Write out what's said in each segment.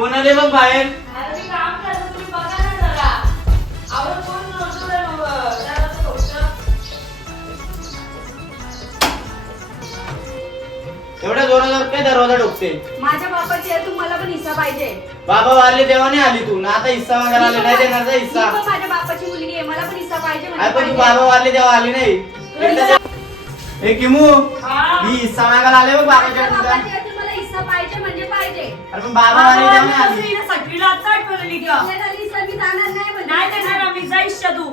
कोण आले मग बाहेर एवढ्या जोरात काय दरवाजा ठोकते माझ्या बापाची आहे तू मला पण हिस्सा पाहिजे. बाबा वारले तेव्हा नाही आली तू. ना आता हिस्सा मागायला आले नाही देणार मी हिस्सा. पण माझ्या बापाची मुलगी आहे मला पण हिस्सा पाहिजे म्हणजे अरे पण तू पाहिजे. बाबा वारले तेव्हा आली नाही. एकदा- ए किमू हा. मी हिस्सा मागायला आले बघ बाबाच्या माझ्या तुझा बापाची आहे तू मला हिस्सा पाहिजे म्हणजे पाहिजे. अरे पण बाबा तेव्हा नाही आली. सगळीला आता आठवलेली का देणार आम्ही तू.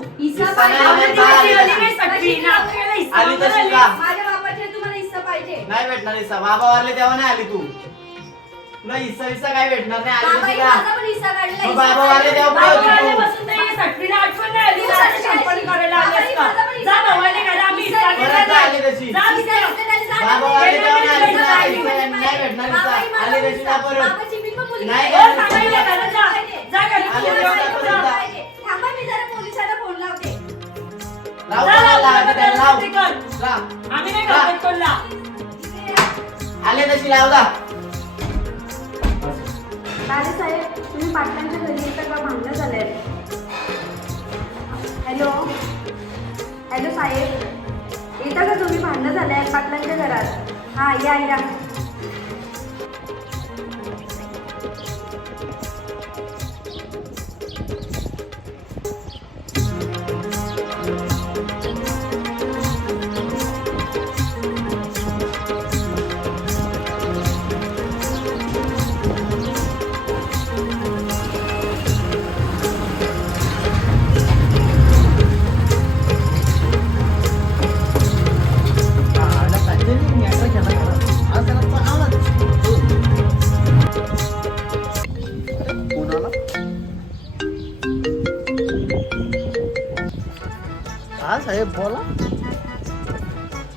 सगळी ना, आपल्याला हिस्सा तशी नाही भेटणार हिस्सा बाबा वारले तेव्हा नाही आली तू. तुला हिस्सा हिस्सा काय भेटणार नाही माझा पण हिस्सा काढला मग बाबा. तेव्हा बाबा तर सटवीला आठवण नाही आली. शहाणपण. करायला आली असता. जा हिस्सा आम्ही परत नाही. आली तशी. जा हिस्सा तिथे. बाबा नाही. हिस्सा भेटणार हिस्सा बाबाई, माझा आली पण तशी हिस्सा. जा परत बाबाची मी पण मुलगी नाही आहे. ओ, सांगायला घरात जा. जा घरी आली तशी लावून जा जा. परत जा. पाहिजे. थांबा मी जरा पोलिसाला फोन लावते लाव जा, लाव, लाव, लाव, लाव, लाव. ते कर. लाव. आम्ही नाही जा. घालत कोणला. आले तशी लाव जा अरे साहेब तुम्ही पाटलांच्या घरी येता का? भांडणं झालंय हॅलो? हॅलो साहेब. येता का तुम्ही? भांडणं झालं आहे पाटलांच्या घरात. हां या या.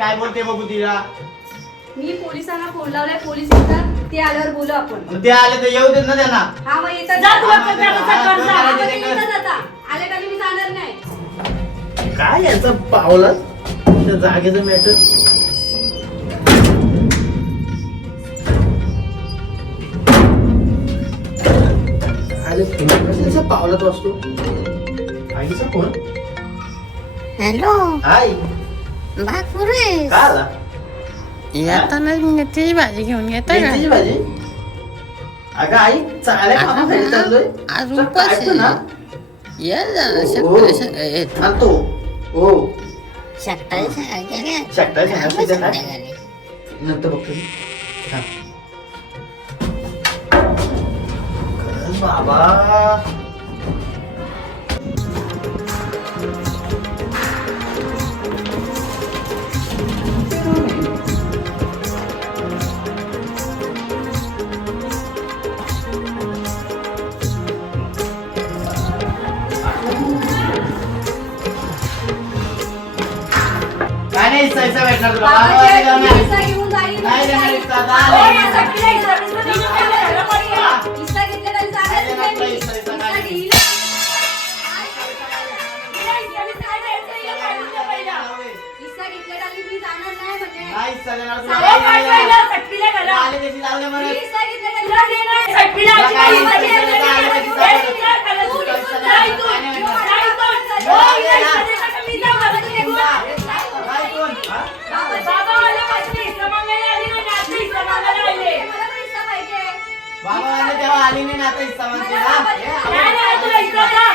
काय बोलते बघू तिला? मी पोलिसांना फोन लावलाय पोलीस येतात ते आल्यावर बोलू आपण. मग ते आले तर येऊ देत ना त्यांना. हा मग येतात. जा तू हा, आता त्याला हा, सकाळ जा. मग ते येतात. आता आले का मी जाणार नाही? काय याचा पावला? त्या जागेचं मॅटर अरे कशाचा पावलात वाचतो? आईचा फोन? हॅलो. हाय बाकुरे का आला येताना मेथीची भाजी घेऊन येता का मेथीची भाजी अगं आई चांगल्या कामासाठी चाललोय आज चल, उपास काय तू ना आहे. ये जरा हो. सकाळी सकाळी ये. आणतो हो सकाळी. सकाळी सकाळी थांबा उद्या काय? संध्याकाळी. नंतर बघतो मी. हा. खरंच बाबा काढून द्या पहिला. हिस्सा घेतला तरी मी जाणार नाही म्हणजे नाही हिस्सा देणार तुला. आले तशी जाऊ दे मी परत. हिस्सा तुला देणार नाही, आली नाही ना आता हिस्सा मागते ना. नाही, नाही, तुला हिस्सा जा.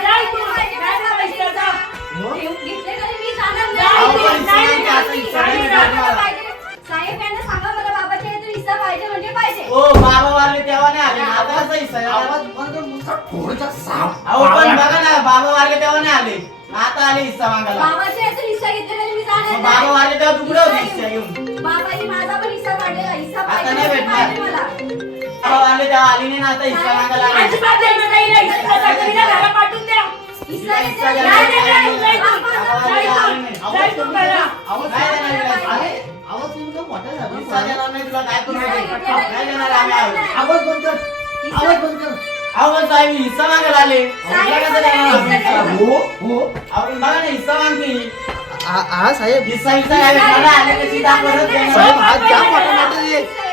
जा इथून. पाहिजे, नाही, नाही, हिस्सा जा. मग? घेतले तरी मी जाणार नाही, अहो, नाही पण हिस्सा नाही, नाही, नाही, आता हिस्सा नाही नाही, भेटणार मला मला. पाहिजे. साहेब यांना सांगा मला बाबाच्या इथून हिस्सा पाहिजे म्हणजे पाहिजे ओ बाबा वारले तेव्हा नाही आले ना आता कसा हिस्सा देणार? आवाज बंद कर, नुसता थोडंसं साप अहो पण बघा ना बाबा वारले तेव्हा नाही आले आता आले हिस्सा मागायला बाबाच्या यातून हिस्सा घेतलेला मी जाणार मग बाबा नाही. वारले तेव्हा तू कुठे होती हिस्सा घेऊन बाबांनी माझा पण हिस्सा काढलेला हिस्सा आता पाहिजे नाही भेटणार. पाहिजे मला वारले तेव्हा आली नाही ना आता हिस्सा मागायला आली अजिबात येणार नाही हिला हिस्सासाठी हिला घरात पाठवून द्या हिस्सा हिस्सा घेतलेला नाही, नाही, नाही, मी नाही, नाही, नाही. आवाज तू कमी करा. कर. आवाज नाही कमी देणार. नाही. अरे, आवाज कर, मोठा झाला. हिस्सा देणार नाही तुला काय करू हिस्सा माहिती? घेतलेला नाही मी देणार आम्ही. नाही. आवाज बंद कर आवाज बंद कर अहो पण साहेब हिस्सा मागायला आले हिला कसं मला देणार आम्ही हिस्सा हिस्सा? हो हो आपण बघा ना हिस्सा मागती हा हा, साहेब हिस्सा हिस्सा काय भेटणार आले मोठा मोठा. आवाज नाही पुढं. साहेब आवाज नाही मी मोठे हिस्सा साहेब नाही नाही. हिस्सा हिस्सा तुला, हिस्सा नाही मी नाही. नाही. हिस्सा नाही. हिस्सा हिस्सा. हिस्सा. आज तुम्हाला काय आहे, साहेब, तुम्ही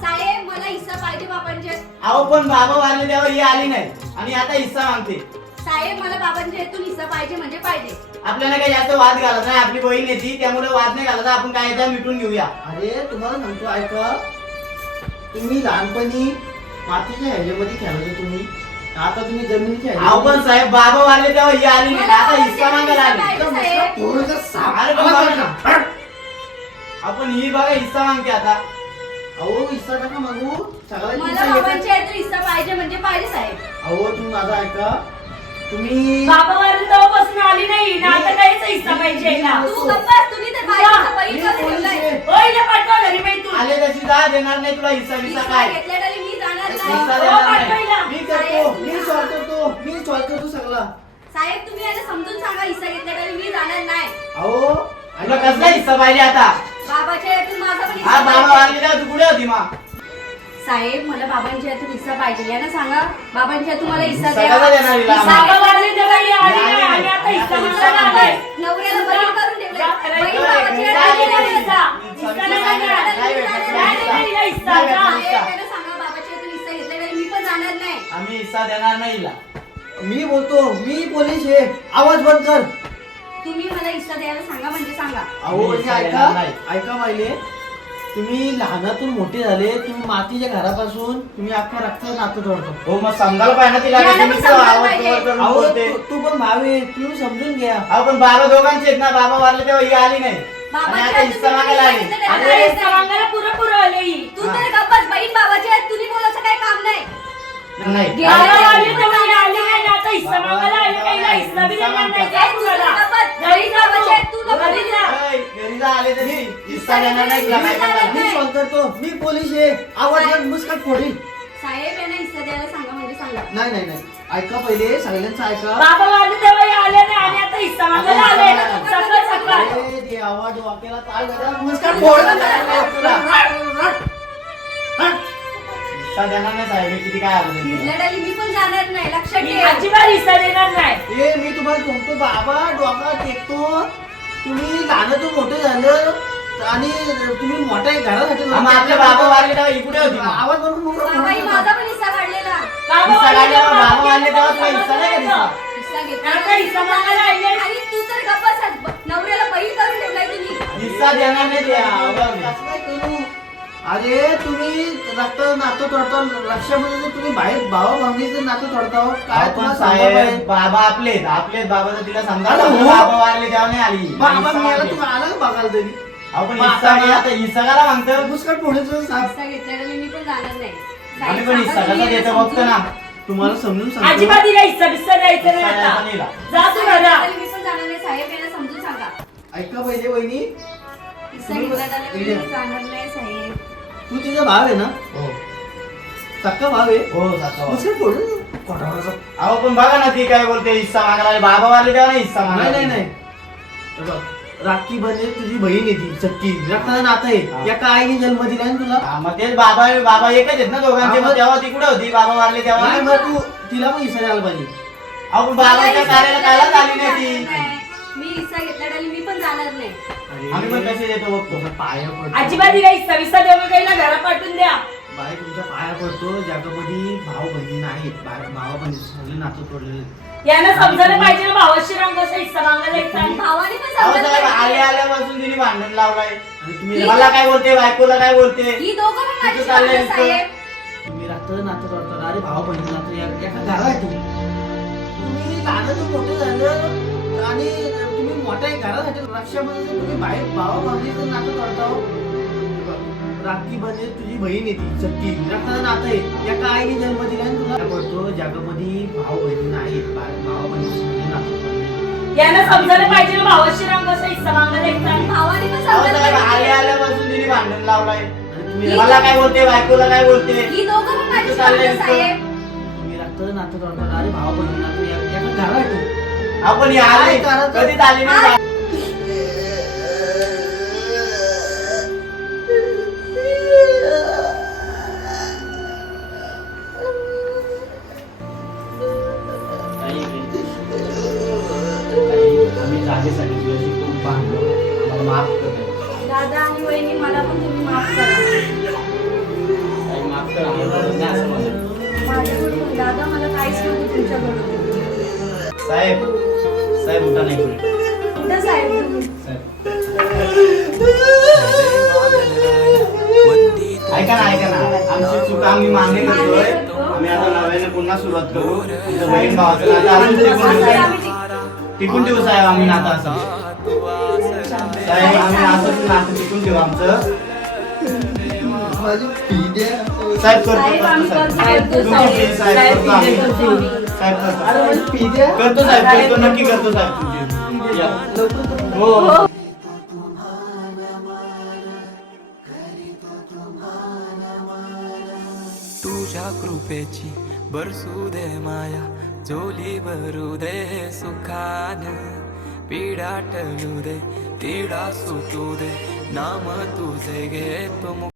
साहेब, मला हिस्सा पाहिजे बाबांचे. अहो पण बाबा वारले तेव्हा ही आली नाही. आणि आता हिस्सा मागते. साहेब मला बाबांच्या हेतून हिस्सा पाहिजे म्हणजे पाहिजे. आपल्याला काही जास्त वाद घालत नाही आपली बहीण येते त्यामुळे वाद नाही घालत. आपण काय आहे ते मिटून घेऊया. अरे तुम्हाला सांगतो ऐका. तुम्ही लहानपणी मातीच्या ह्याच्यामध्ये खेळायचो तुम्ही. आता तुम्ही जमिनीच्या अहो पण साहेब बाबा वारले तेव्हा ही आली नाही. आता हिस्सा मागायला आली अरे पण. आपण ही बघा हिस्सा मागते आता. अहो हिस्सा नका मागू. मला. बाबांच्या हेतून हिस्सा पाहिजे म्हणजे पाहिजे साहेब. अहो तुम्ही माझं ऐका. तुम्ही बाबा वारले तेव्हापासून आली नाही. ना आता काहीच हिस्सा पाहिजे हिला. तू गप्पा तुम्ही तर बायकोचं पोलीस आहे. पाठवा घरी बाई तू. आले तशी जा देणार नाही तुला हिस्सा हिस्सा काय? घेतलेला मी जाणार हिस्सा नाही. देणार हो, नाही. मी करतो. मी सॉल्व करतो मी सॉल्व करतो सगळं. साहेब तुम्ही याला समजून सांगा हिस्सा घेतलेला मी जाणार नाही. अहो तुला कसला हिस्सा पाहिजे आता? बाबाच्या हेतून माझा पण हा हिस्सा बाबा पाहिजे. तेव्हा तू कुठे होती मा. साहेब मला बाबांच्या हेतून हिस्सा पाहिजे यांना सांगा बाबांच्या हेतून मला हिस्सा द्या देणार हिला? ही हिस्सा. नवऱ्याला करून ठेवलंय नाही, हिस्सा. हिस्सा. नाही देणार. नाही भेटणार नाही, हिस्सा. नाही हिस्सा. यांना सांगा बाबाच्या हेतून हिस्सा मी पण जाणार नाही आम्ही हिस्सा देणार नाही हिला मी बोलतो मी पोलीस आहे आवाज बंद कर तुम्ही मला हिस्सा द्यायला सांगा म्हणजे सांगा अहो म्हणजे हिस्सा ऐका देणार नाही. ऐका माहिले तुम्ही लहानातून मोठे झाले तुम्ही मातीच्या घरापासून तुम्ही अख्खा रक्त नातं जोडतो हो मग समजायला पाहिजे ना तिला याला कशी पण मी तो समजायला आवाज पाहिजे. वर करून अहो बोलते. तू- तू पण भावे तुम्ही समजून घ्या अहो पण बाबा दोघांचे आहेत ना बाबा वारले तेव्हा ही आली नाही आणि आता हिस्सा हेतून मागायला आली हिस्सा आता घेतलेला हिस्सा नाही. मागायला पुरं पुरं आले ही. तू तर गप्पच बहीण बाबाची आहेत तुम्ही बोलायचं काही काम नाही नाही आली नाही आणि आता हिस्सा मागायला आली नाही. हिला हिस्सा बी देणार नाही. काय तू तुम्हाला? तर गप्पच घरी बहीण जा बाबाची आहेत तू. तू नको घरी जा. बोलू. ऐ, घरी जा आले तरी हिस्सा देणार नाही तुला काय करणार? मी सॉल्व करतो. मी पोलीस आहे. आवाज मुस्काट फोडी साहेब यांना हिस्सा द्यायला सांगा म्हणजे सांगा. नाही नाही नाही. ऐका पहिले सगळ्यांचं ऐका. बाबा वारले तेव्हा ही आले नाही आणि आता हिस्सा मागायला आले. सकाळ सकाळ. अरे डोक्याला ताळ गदा मुस्काट फोड. हिस्सा देणार नाही साहेब किती काय तुला? हिटलर मी पण जाणार नाही लक्षात मी ठेवा. अजिबात हिस्सा देणार नाही. ए मी तुम्हाला सांगतो बाबा डोका टेकतो. तुम्ही लहानातून मोठं झालं आणि तुम्ही मोठ्या घरासाठी बाबा वारले तेव्हा कुठे होती मग? आवाज बरोबर बाबाई माझा पण हिस्सा काढलेला बाबा हिस्सा वारले काढल्यावर तेव्हा बाबा वारले तेव्हा तुला हिस्सा हिस्सा नाही का दिसला? हिस्सा आता घेतला हिस्सा मागायला आले. आणि तू तर गप्पच आहेस. नवऱ्याला बैल करून ठेवलाय तुम्ही हिस्सा देणार नाही ते काय करू? अरे तुम्ही रक्त नातं तोडता लक्षामध्ये जर तुम्ही बाहेर भावा भावनीचं नातं तोडता हो, काय पण तुम्हाला सांगायला साहेब पाहिजे? बाबा आपले आपले बाबा तर तिला अरे हो. बाबा वारले तेव्हा नाही आली. बाबा मेला मागते. तुम्ही आला का बघायला तरी? अहो पण बाबा- आता काला मागतो सांग हिस्सा घेतलेला मी पण जाणार नाही. आम्ही पण सांगा तुम्ही देतो बघतो ना. तुम्हाला समजून सांगतो. अजिबात हिस्सा बिस्सा द्यायचं नाही हिस्सा आता. द्यायचा नाही. हिला. जा तू हिस्सा मी पण जाणार नाही. साहेब यांना समजून सांगा. ऐका पहिले हिस्सा तुम्ही बस- मी. जाणार नाही साहेब. तू तिचा भाव आहे ना? हो. सक्का भाव आहे. हो सासू बाबा. मुस्काट फोड कोणाचा अहो पण बघा ना ती काय बोलते हिस्सा मागायला. बाबा वारले तेव्हा नाही हिस्सा नाही मागायला? नाही नाही हे बघ, राखी बने तुझी बहीण आहे ती सक्की रक्ताचं नातं आहे. हा. एका आईने जन्म दिला ना तुला? हा, मग तेच बाबा बाबा एकच आहेत ना दोघांचे. मग तेव्हा ती कुठे होती? बाबा वारले तेव्हा? नाही मग तू तिला पण हिस्सा द्यायला पाहिजे. अहो पण बाबाच्या कार्याला कायलाच आली नाही. ती. मी हिस्सा घेतलेला मी पण जाणार नाही. आम्ही पण बघतो. पाया पडतो. अजिबात हिला हिस्सा बिस्सा देऊ घरा पाठवून द्या. बाई तुमच्या पाया पडतो. जगामध्ये भाऊ बहीण नाहीत. बा- भावा बहिणी सगळे नातं आहेत. यांना समजायला पाहिजे ना भावाशी रंग कसा हिस्सा मागायला येत नाही. भावाने पण समजायला पाहिजे. आले आल्यापासून तिने भांडण लावलाय. आणि तुम्ही मला काय बोलते बायकोला काय बोलते? ही दोघं पण माझी तिथं चाललंय भावंडं, इथं. साहेब? तुम्ही रात्र नातं करता. अरे भाऊ बहीण नातं या- एका घरात तुम्ही. तुम्ही लहानाचं मोठं झालं. आणि तुम्ही मोठ्या घरासाठी रक्षाबंधन तुम्ही बाहेर भावा भावनीचं नातं करता हो. राखी बंधे तुझी बहीण येते रक्ताचं नातं आहे. आईने जन्म दिला तुला काय बोलतो जगामध्ये भाऊ बहीण नाही भावा बहिणी नातं यांना समजायला पाहिजे ना भावाशी रंग हिस्सा. भावाने पण समजायला आले पाहिजे. आल्यापासून तिने भांडण लावलाय. आणि तुम्ही मला काय बोलते? बायकोला काय बोलते? ही दोघं पण माझी तिथं चाललंय भावंडं, इथं. साहेब. तुम्ही रात्र नातं करता. अरे भाऊ बहीण नातं या- आपण हे आले? कधीच आले नाही दादा आणि वहिनी मला पण तुम्ही माफ करा. काही माफ कर आम्हाला नाही असं म्हणत माझ्याकडून दादा मला काहीच नव्हतं तुमच्याकडून साहेब साहेब उठा नाही पुढे कुठं साहेब ऐका ना ऐका ना. आमची चूक आम्ही मान्य करतोय. आम्ही आता नव्याने पुन्हा सुरुवात करू. तुमचं बहीण भावाचं टिकून असं ठेवू. साहेब आम्ही नातं असं. साहेब आम्ही असंच नातं टिकून ठेवू आमचं. साहेब करतो साहेब, करतो करतो, साहेब. करतो, साहेब करतो. साहेब करतो नक्की करतो साहेब. हो हो. तुझ्या कृपेची बरसू दे माया जोली भरू दे सुखान पिढा टळू दे तिडा सुटू दे नाम तुझे घेतो